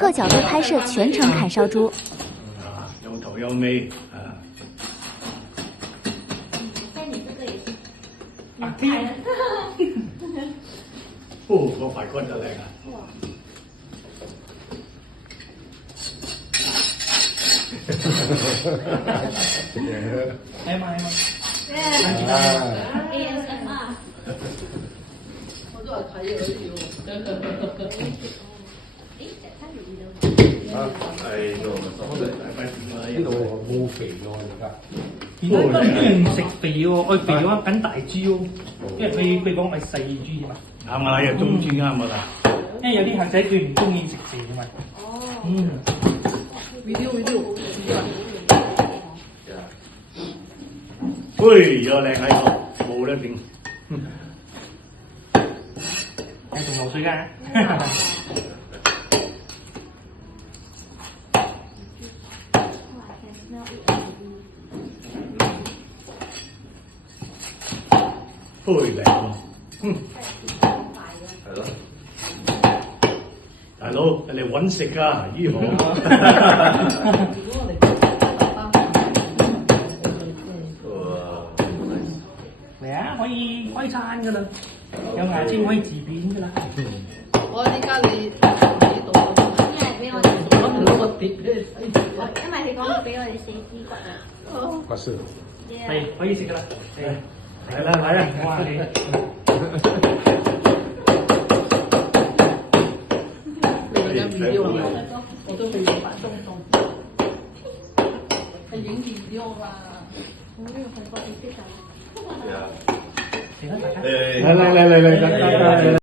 客角度拍攝，全程砍燒豬。有頭有尾啊！白天，哦，個排骨就靚啊！ASMR 我都係睇嗰啲喎。係呢度冇肥喎而家。而家都啲人唔食肥喎，我肥嘅話緊大豬喎，因為佢講係細豬嘛。啱啊，又中豬啱啦。因為有啲客仔佢唔中意食肥嘅嘛。哦。video。喂，有靚喺度，冇得頂。你仲流水㗎？喂，靚喎。係咯。大佬，人哋揾食㗎，醫好。嚟啊，可以開餐㗎啦，有牙籤可以自便㗎啦。我依家你呢度，因為俾我哋，我哋攞個碟俾你洗。因為佢講要俾我哋死屍骨啊。不是。係可以食㗎啦。嚟啦嚟啦，哇你！你而家 video 啦，我都未發中動，係影 video 啦。我呢個係個碟就。嚟啦大家。嚟嚟嚟嚟嚟嚟嚟。